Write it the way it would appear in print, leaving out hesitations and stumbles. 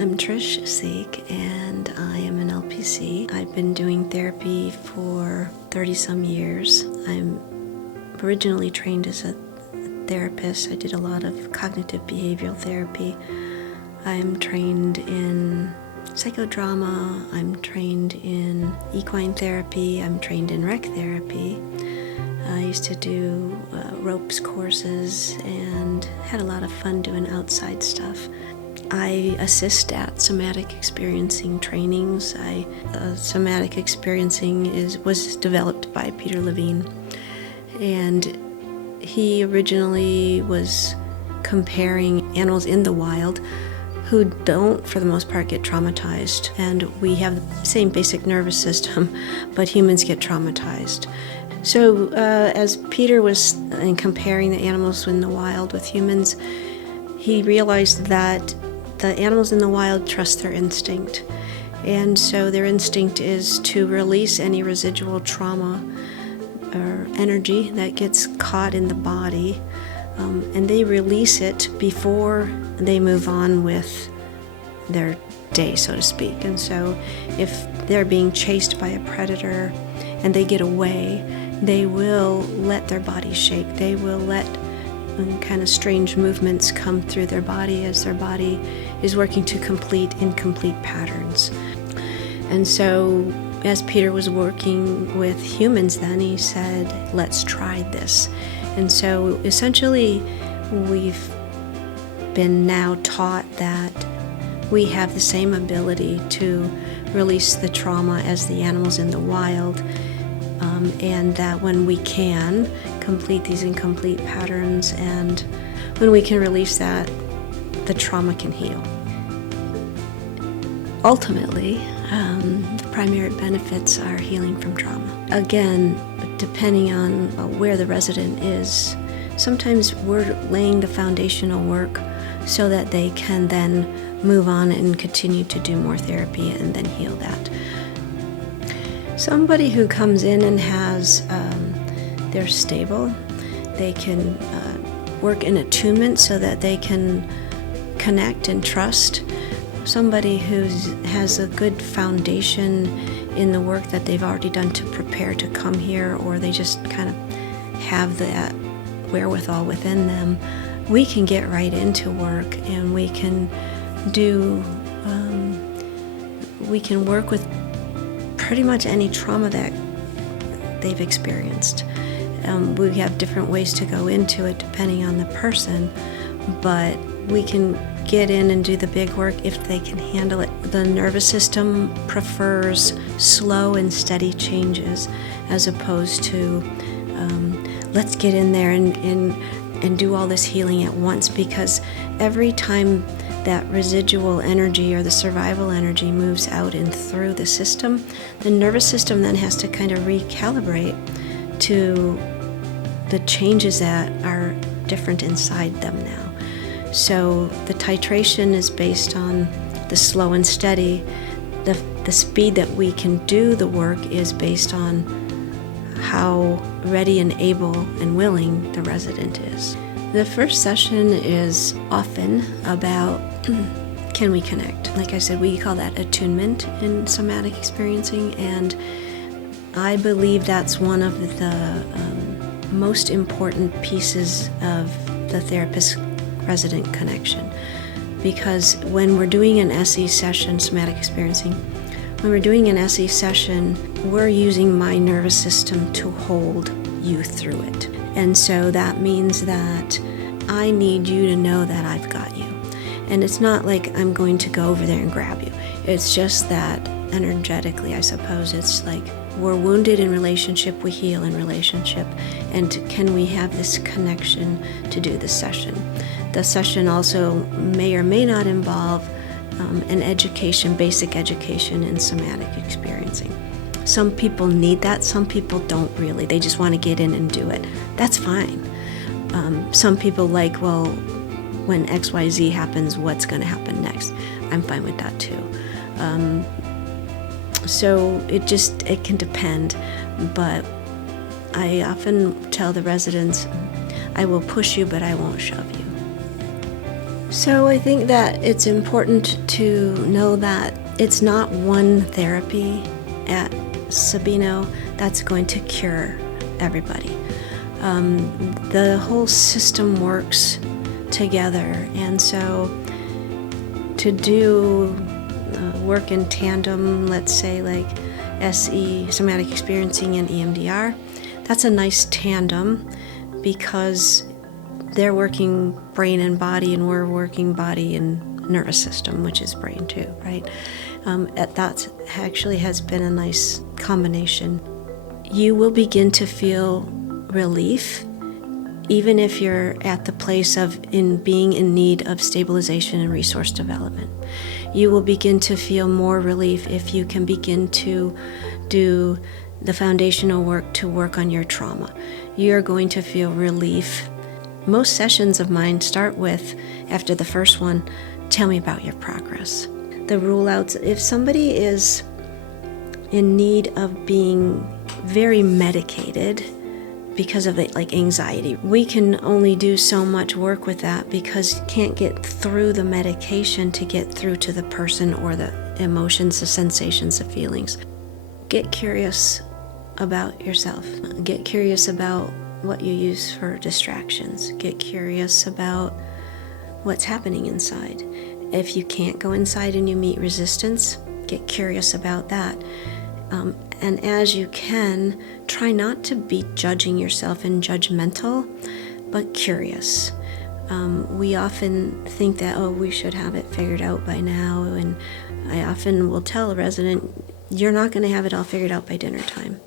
I'm Trish Seek, and I am an LPC. I've been doing therapy for 30-some years. I'm originally trained as a therapist. I did a lot of cognitive behavioral therapy. I'm trained in psychodrama. I'm trained in equine therapy. I'm trained in rec therapy. I used to do ropes courses and had a lot of fun doing outside stuff. I assist at Somatic Experiencing trainings. Somatic Experiencing was developed by Peter Levine, and he originally was comparing animals in the wild who don't, for the most part, get traumatized. And we have the same basic nervous system, but humans get traumatized. So as Peter was comparing the animals in the wild with humans, he realized that the animals in the wild trust their instinct. And so their instinct is to release any residual trauma or energy that gets caught in the body, and they release it before they move on with their day, so to speak. And so if they're being chased by a predator and they get away, they will let their body shake. They will let kind of strange movements come through their body as their body is working to complete incomplete patterns. And so as Peter was working with humans then, he said, let's try this. And so essentially we've been now taught that we have the same ability to release the trauma as the animals in the wild, and that when we can complete these incomplete patterns and when we can release that, the trauma can heal. Ultimately, the primary benefits are healing from trauma. Again, depending on where the resident is, sometimes we're laying the foundational work so that they can then move on and continue to do more therapy and then heal that. Somebody who comes in and has, they're stable, they can work in attunement so that they can connect and trust. Somebody who has a good foundation in the work that they've already done to prepare to come here, or they just kind of have that wherewithal within them, we can get right into work and we can work with pretty much any trauma that they've experienced. We have different ways to go into it depending on the person, but we can get in and do the big work if they can handle it. The nervous system prefers slow and steady changes as opposed to let's get in there and do all this healing at once, because every time that residual energy or the survival energy moves out and through the system, the nervous system then has to kind of recalibrate to the changes that are different inside them now. So the titration is based on the slow and steady. The speed that we can do the work is based on how ready and able and willing the resident is. The first session is often about can we connect? Like I said, we call that attunement in somatic experiencing, and I believe that's one of the most important pieces of the therapist-resident connection. Because when we're doing an SE session, somatic experiencing, when we're doing an SE session, we're using my nervous system to hold you through it. And so that means that I need you to know that I've got you. And it's not like I'm going to go over there and grab you. It's just that energetically, I suppose, it's like we're wounded in relationship, we heal in relationship, and can we have this connection to do the session? The session also may or may not involve an education, basic education in somatic experiencing. Some people need that, some people don't really. They just want to get in and do it. That's fine. Some people like, well, when XYZ happens, what's going to happen next? I'm fine with that too. So it can depend, but I often tell the residents, I will push you, but I won't shove you. So I think that it's important to know that it's not one therapy at Sabino that's going to cure everybody. The whole system works together, and so to do work in tandem, let's say like SE, Somatic Experiencing, and EMDR, that's a nice tandem because they're working brain and body, and we're working body and nervous system, which is brain too, right? That actually has been a nice combination. You will begin to feel relief, even if you're at the place of being in need of stabilization and resource development. You will begin to feel more relief if you can begin to do the foundational work to work on your trauma. You're going to feel relief. Most sessions of mine start with, after the first one, tell me about your progress. The rule outs, if somebody is in need of being very medicated because of like anxiety, we can only do so much work with that because you can't get through the medication to get through to the person or the emotions, the sensations, the feelings. Get curious about yourself. Get curious about what you use for distractions. Get curious about what's happening inside. If you can't go inside and you meet resistance, get curious about that. And as you can, try not to be judging yourself and judgmental, but curious. We often think that, we should have it figured out by now, and I often will tell a resident, you're not going to have it all figured out by dinner time.